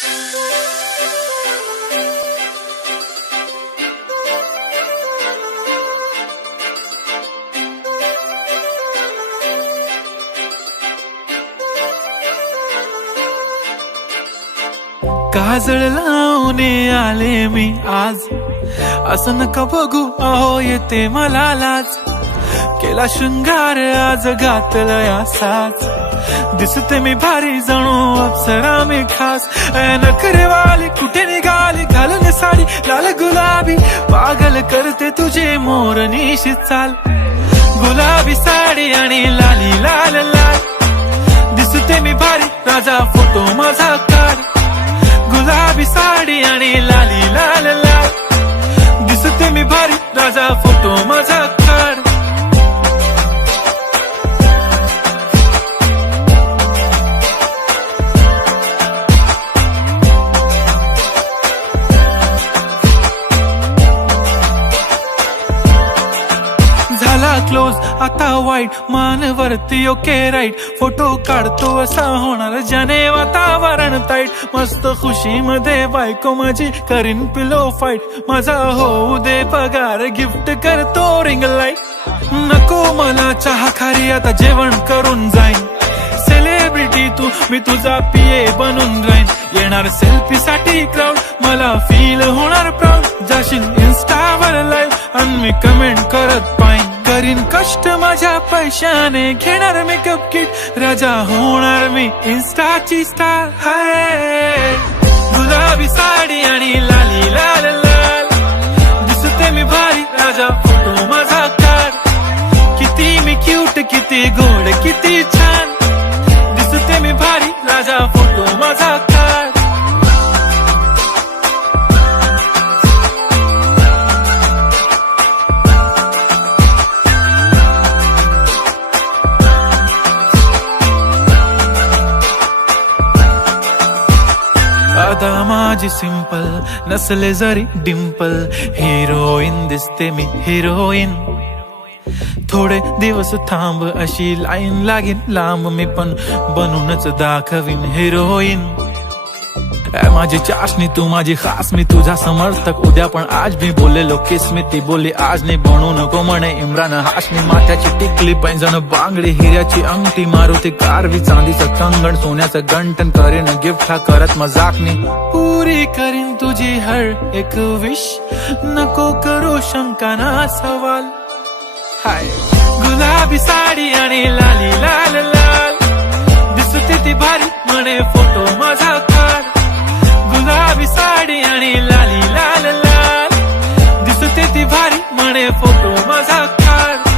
काजळ लावून आले मी आज, असं नका बघू अहो येते मला लाज. केला शृंगार आज घातला साज, दिसते मी भारी जणू अप्सरा मी खास. नखरेवाली कुठे निघाली घालून साडी लाल गुलाबी, पागल करते तुझे मोरनीशी चाल. गुलाबी साडी आणि लाली लाल लाल, दिसते मी भारी राजा फोटो माझा काढ. गुलाबी साडी आणि लाली लाल लाल, दिसते मी भारी राजा फोटो माझा काढ. झाला क्लोज आता वाईट, मानवरती ओके राईट. फोटो काढतो असा होणार ज्याने वातावरण ताईट. मस्त खुशी मध्ये बायको माझी करीन पिलो फाईट. माझा होऊ दे पगार गिफ्ट करतो रिंग लाईट. नको मला चहा खारी आता जेवण करून जाईन. सेलिब्रिटी तू मी तुझा पिये बनून राहीन. येणार सेल्फी साठी क्राऊड मला फील होणार प्राऊड. जाशील इन्स्टावर लाईव्ह आणि मी कमेंट करत पाईन. करीन कष्ट माझ्या पैशाने घेणार मेकअप किट. राजा होणार मी इन्स्टाची स्टार. हाय गुलाबी साडी आणि लाली लाल लाल, दिसते मी भारी राजा फोटो माझा काढ. किती मी क्यूट किती गोड किती छान, दिसते मी भारी राजा फोटो माझा काढ. आता माझी सिंपल नसले जरी डिंपल, हिरोईन दिसते मी हिरोईन. थोडे दिवस थांब अशी लाईन लागेल लांब, मी पण बनूनच दाखवीन हिरोईन. माझी चाशनी तू माझी खास, मी तुझा समर्थक उद्या पण आज. मी बोललेलो किस मी ती बोलली आज नाही. बनू नको म्हणे इम्रान हाशमी. माथ्याची टिकली पैंजण बांगडी हिऱ्याची अंगठी, मारुती कारवी चांदीचं कंगण सोन्याचं गंटन. करीन गिफ्ट हा करत मजाकनी. पुरी करीन तुझी हर एक विश, नको करू शंका ना सवाल. हाय गुलाबी साडी आणि लाली लाल लाल, दिसते ती भारी म्हणे फोटो माझा काढ. गुलाबी साडी आणि लाली लाल लाल, दिसते ती भारी म्हणे फोटो माझा काढ.